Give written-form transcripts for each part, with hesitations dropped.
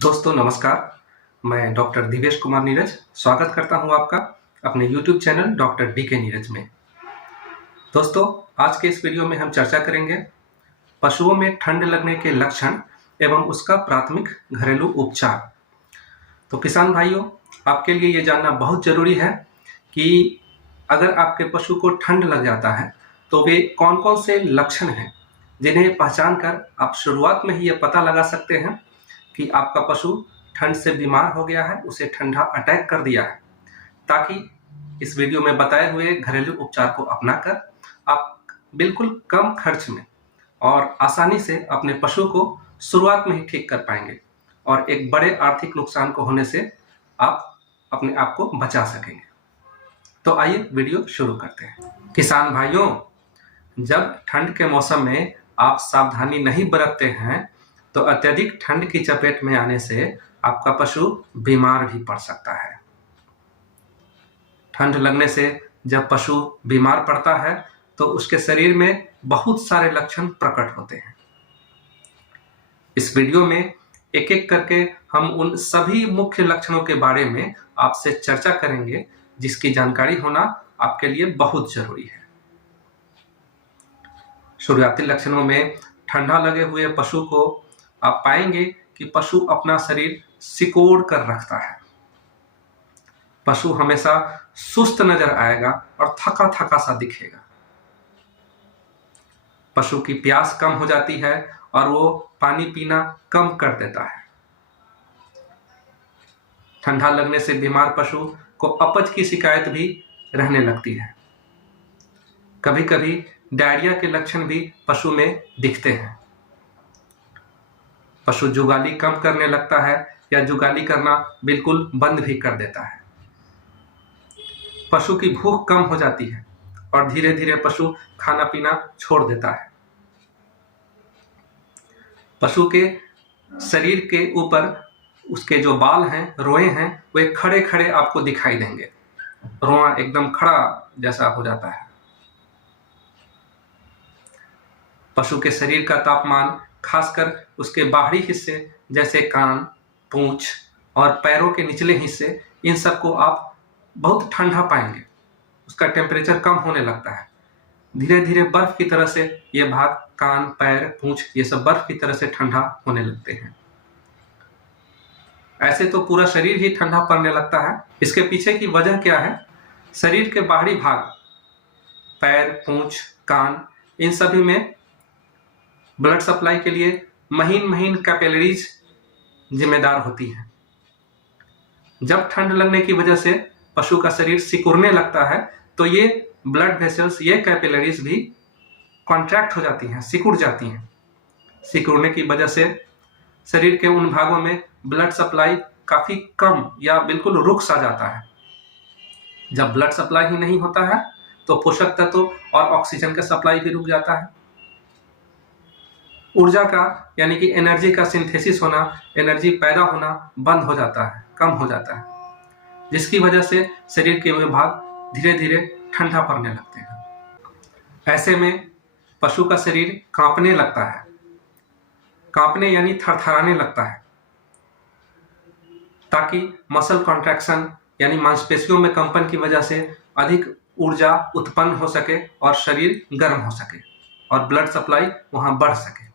दोस्तों नमस्कार, मैं डॉक्टर दिवेश कुमार नीरज स्वागत करता हूं आपका अपने YouTube चैनल डॉक्टर डी के नीरज में। दोस्तों आज के इस वीडियो में हम चर्चा करेंगे पशुओं में ठंड लगने के लक्षण एवं उसका प्राथमिक घरेलू उपचार। तो किसान भाइयों, आपके लिए ये जानना बहुत जरूरी है कि अगर आपके पशु को ठंड लग जाता है तो वे कौन कौन से लक्षण हैं जिन्हें पहचान कर आप शुरुआत में ही ये पता लगा सकते हैं कि आपका पशु ठंड से बीमार हो गया है, उसे ठंडा अटैक कर दिया है। ताकि इस वीडियो में बताए हुए घरेलू उपचार को अपनाकर आप बिल्कुल कम खर्च में और आसानी से अपने पशु को शुरुआत में ही ठीक कर पाएंगे और एक बड़े आर्थिक नुकसान को होने से आप अपने आप को बचा सकेंगे। तो आइए वीडियो शुरू करते हैं। किसान भाइयों, जब ठंड के मौसम में आप सावधानी नहीं बरतते हैं तो अत्यधिक ठंड की चपेट में आने से आपका पशु बीमार भी पड़ सकता है। ठंड लगने से जब पशु बीमार पड़ता है तो उसके शरीर में बहुत सारे लक्षण प्रकट होते हैं। इस वीडियो में एक एक करके हम उन सभी मुख्य लक्षणों के बारे में आपसे चर्चा करेंगे जिसकी जानकारी होना आपके लिए बहुत जरूरी है। शुरुआती लक्षणों में ठंडा लगे हुए पशु को आप पाएंगे कि पशु अपना शरीर सिकोड़ कर रखता है। पशु हमेशा सुस्त नजर आएगा और थका थका सा दिखेगा। पशु की प्यास कम हो जाती है और वो पानी पीना कम कर देता है। ठंडा लगने से बीमार पशु को अपच की शिकायत भी रहने लगती है। कभी कभी डायरिया के लक्षण भी पशु में दिखते हैं। पशु जुगाली कम करने लगता है या जुगाली करना बिल्कुल बंद भी कर देता है। पशु की भूख कम हो जाती है और धीरे धीरे पशु खाना पीना छोड़ देता है। पशु के शरीर के ऊपर उसके जो बाल हैं, रोए हैं, वे खड़े खड़े आपको दिखाई देंगे। रोआ एकदम खड़ा जैसा हो जाता है। पशु के शरीर का तापमान खासकर उसके बाहरी हिस्से जैसे कान, पूंछ और पैरों के निचले हिस्से, इन सबको आप बहुत ठंडा पाएंगे। उसका टेम्परेचर कम होने लगता है। धीरे धीरे बर्फ की तरह से ये भाग, कान, पैर, पूंछ, ये सब बर्फ की तरह से ठंडा होने लगते हैं। ऐसे तो पूरा शरीर ही ठंडा पड़ने लगता है। इसके पीछे की वजह क्या है? शरीर के बाहरी भाग, पैर, पूंछ, कान, इन सभी में ब्लड सप्लाई के लिए महीन महीन कैपिलरीज जिम्मेदार होती हैं। जब ठंड लगने की वजह से पशु का शरीर सिकुड़ने लगता है तो ये ब्लड वेसल्स, ये कैपिलरीज भी कॉन्ट्रैक्ट हो जाती हैं, सिकुड़ जाती हैं। सिकुड़ने की वजह से शरीर के उन भागों में ब्लड सप्लाई काफी कम या बिल्कुल रुक सा जाता है। जब ब्लड सप्लाई ही नहीं होता है तो पोषक तत्व और ऑक्सीजन का सप्लाई भी रुक जाता है। ऊर्जा का यानी कि एनर्जी का सिंथेसिस होना, एनर्जी पैदा होना बंद हो जाता है, कम हो जाता है, जिसकी वजह से शरीर के वे भाग धीरे धीरे ठंडा पड़ने लगते हैं। ऐसे में पशु का शरीर कांपने लगता है। कांपने यानी थरथराने लगता है, ताकि मसल कॉन्ट्रैक्शन यानी मांसपेशियों में कंपन की वजह से अधिक ऊर्जा उत्पन्न हो सके और शरीर गर्म हो सके और ब्लड सप्लाई वहां बढ़ सके।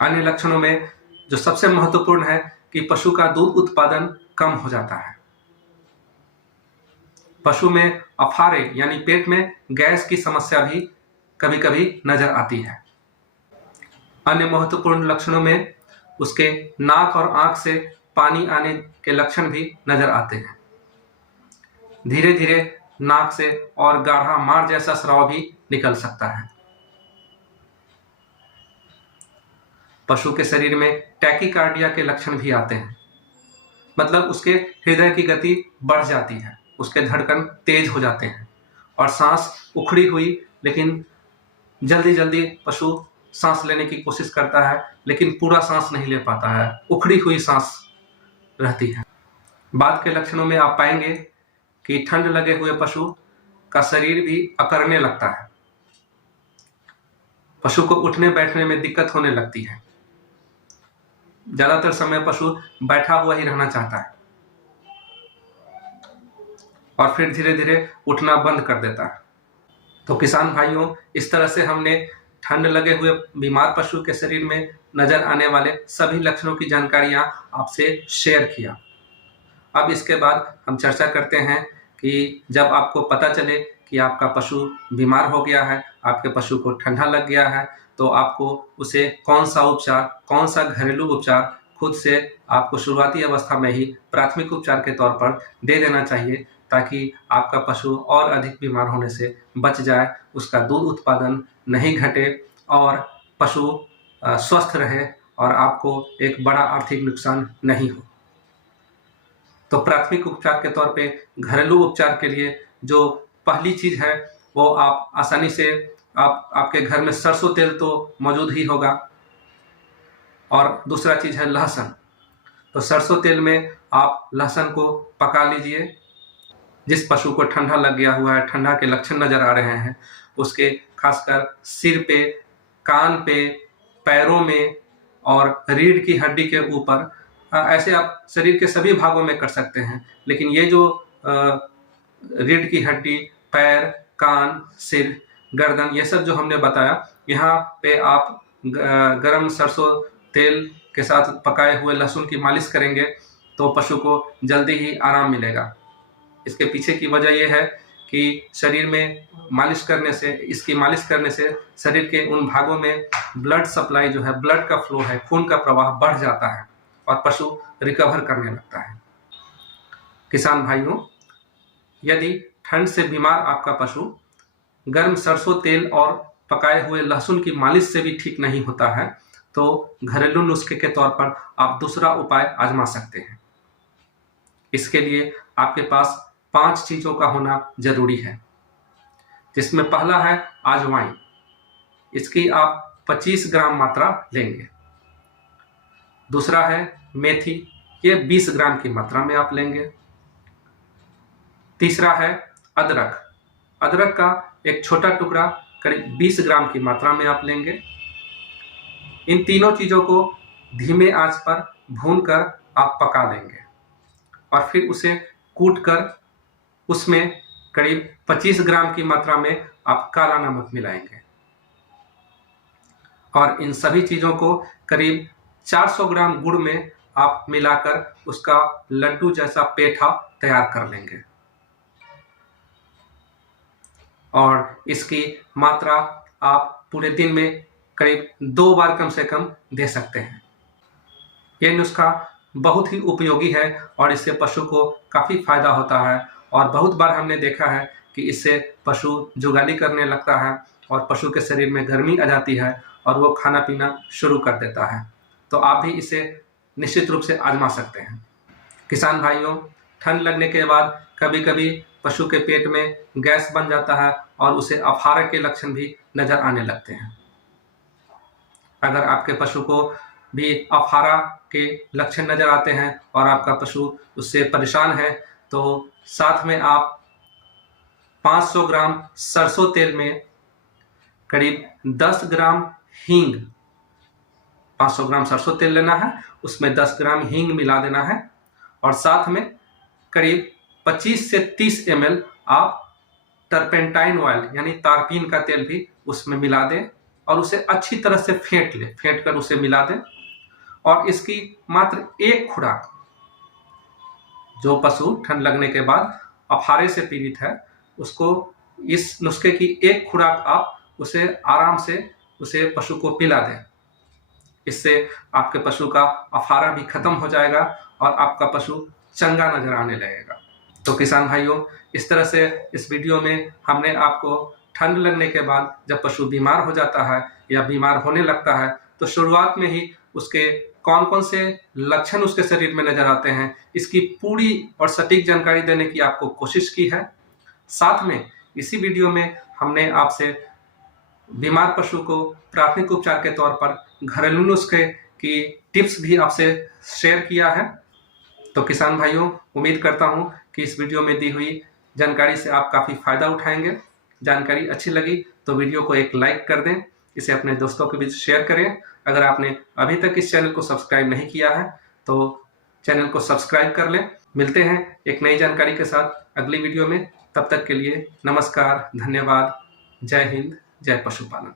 अन्य लक्षणों में जो सबसे महत्वपूर्ण है कि पशु का दूध उत्पादन कम हो जाता है। पशु में अफारे यानी पेट में गैस की समस्या भी कभी कभी नजर आती है। अन्य महत्वपूर्ण लक्षणों में उसके नाक और आंख से पानी आने के लक्षण भी नजर आते हैं। धीरे धीरे नाक से और गाढ़ा मार जैसा स्राव भी निकल सकता है। पशु के शरीर में टैकीकार्डिया के लक्षण भी आते हैं, मतलब उसके हृदय की गति बढ़ जाती है, उसके धड़कन तेज हो जाते हैं और सांस उखड़ी हुई, लेकिन जल्दी जल्दी पशु सांस लेने की कोशिश करता है लेकिन पूरा सांस नहीं ले पाता है, उखड़ी हुई सांस रहती है। बाद के लक्षणों में आप पाएंगे कि ठंड लगे हुए पशु का शरीर भी अकड़ने लगता है। पशु को उठने बैठने में दिक्कत होने लगती है। ज़्यादातर समय पशु बैठा हुआ ही रहना चाहता है और फिर धीरे धीरे उठना बंद कर देता है। तो किसान भाइयों, इस तरह से हमने ठंड लगे हुए बीमार पशु के शरीर में नजर आने वाले सभी लक्षणों की जानकारियां आपसे शेयर किया। अब इसके बाद हम चर्चा करते हैं कि जब आपको पता चले कि आपका पशु बीमार हो गया है, आपके पशु को ठंडा लग गया है, तो आपको उसे कौन सा उपचार, कौन सा घरेलू उपचार खुद से आपको शुरुआती अवस्था में ही प्राथमिक उपचार के तौर पर दे देना चाहिए, ताकि आपका पशु और अधिक बीमार होने से बच जाए, उसका दूध उत्पादन नहीं घटे और पशु स्वस्थ रहे और आपको एक बड़ा आर्थिक नुकसान नहीं हो। तो प्राथमिक उपचार के तौर पे घरेलू उपचार के लिए जो पहली चीज है वो आप आसानी से आपके घर में सरसों तेल तो मौजूद ही होगा, और दूसरा चीज है लहसुन। तो सरसों तेल में आप लहसुन को पका लीजिए। जिस पशु को ठंडा लग गया हुआ है, ठंडा के लक्षण नजर आ रहे हैं, उसके खासकर सिर पे, कान पे, पैरों में और रीढ़ की हड्डी के ऊपर, ऐसे आप शरीर के सभी भागों में कर सकते हैं, लेकिन ये जो रीढ़ की हड्डी, पैर, कान, सिर, गर्दन, ये सब जो हमने बताया, यहाँ पे आप गरम सरसों तेल के साथ पकाए हुए लहसुन की मालिश करेंगे तो पशु को जल्दी ही आराम मिलेगा। इसके पीछे की वजह यह है कि शरीर में मालिश करने से, इसकी मालिश करने से शरीर के उन भागों में ब्लड सप्लाई जो है, ब्लड का फ्लो है, खून का प्रवाह बढ़ जाता है और पशु रिकवर करने लगता है। किसान भाइयों, यदि ठंड से बीमार आपका पशु गर्म सरसों तेल और पकाए हुए लहसुन की मालिश से भी ठीक नहीं होता है, तो घरेलू नुस्खे के तौर पर आप दूसरा उपाय आजमा सकते हैं। इसके लिए आपके पास 5 चीजों का होना जरूरी है, जिसमें पहला है अजवाइन। इसकी आप 25 ग्राम मात्रा लेंगे। दूसरा है मेथी, ये 20 ग्राम की मात्रा में आप लेंगे। तीसरा है अदरक। अदरक का एक छोटा टुकड़ा करीब 20 ग्राम की मात्रा में आप लेंगे। इन तीनों चीजों को धीमे आंच पर भूनकर आप पका लेंगे और फिर उसे कूटकर उसमें करीब 25 ग्राम की मात्रा में आप काला नमक मिलाएंगे और इन सभी चीजों को करीब 400 ग्राम गुड़ में आप मिलाकर उसका लड्डू जैसा पेठा तैयार कर लेंगे और इसकी मात्रा आप पूरे दिन में करीब 2 बार कम से कम दे सकते हैं। यह नुस्खा बहुत ही उपयोगी है और इससे पशु को काफ़ी फायदा होता है और बहुत बार हमने देखा है कि इससे पशु जुगाली करने लगता है और पशु के शरीर में गर्मी आ जाती है और वो खाना पीना शुरू कर देता है। तो आप भी इसे निश्चित रूप से आजमा सकते हैं। किसान भाइयों, ठंड लगने के बाद कभी कभी पशु के पेट में गैस बन जाता है और उसे अफारा के लक्षण भी नजर आने लगते हैं। अगर आपके पशु को भी अफारा के लक्षण नजर आते हैं और आपका पशु उससे परेशान है, तो साथ में आप 500 ग्राम सरसों तेल में करीब 10 ग्राम हींग, 500 ग्राम सरसों तेल लेना है, उसमें 10 ग्राम हींग मिला देना है और साथ में करीब 25 से 30 ml आप टर्पेंटाइन ऑयल यानी तारपीन का तेल भी उसमें मिला दें और उसे अच्छी तरह से फेंट कर उसे मिला दें और इसकी मात्र एक खुराक, जो पशु ठंड लगने के बाद अफारे से पीड़ित है, उसको इस नुस्खे की एक खुराक आप उसे आराम से उसे पशु को पिला दें। इससे आपके पशु का अफारा भी खत्म हो जाएगा और आपका पशु चंगा नजर आने लगेगा। तो किसान भाइयों, इस तरह से इस वीडियो में हमने आपको ठंड लगने के बाद जब पशु बीमार हो जाता है या बीमार होने लगता है, तो शुरुआत में ही उसके कौन कौन से लक्षण उसके शरीर में नजर आते हैं, इसकी पूरी और सटीक जानकारी देने की आपको कोशिश की है। साथ में इसी वीडियो में हमने आपसे बीमार पशु को प्राथमिक उपचार के तौर पर घरेलू नुस्खे की टिप्स भी आपसे शेयर किया है। तो किसान भाइयों, उम्मीद करता हूं कि इस वीडियो में दी हुई जानकारी से आप काफ़ी फायदा उठाएंगे। जानकारी अच्छी लगी तो वीडियो को एक लाइक कर दें, इसे अपने दोस्तों के बीच शेयर करें अगर आपने अभी तक इस चैनल को सब्सक्राइब नहीं किया है तो चैनल को सब्सक्राइब कर लें। मिलते हैं एक नई जानकारी के साथ अगली वीडियो में। तब तक के लिए नमस्कार, धन्यवाद, जय हिंद, जय पशुपालन।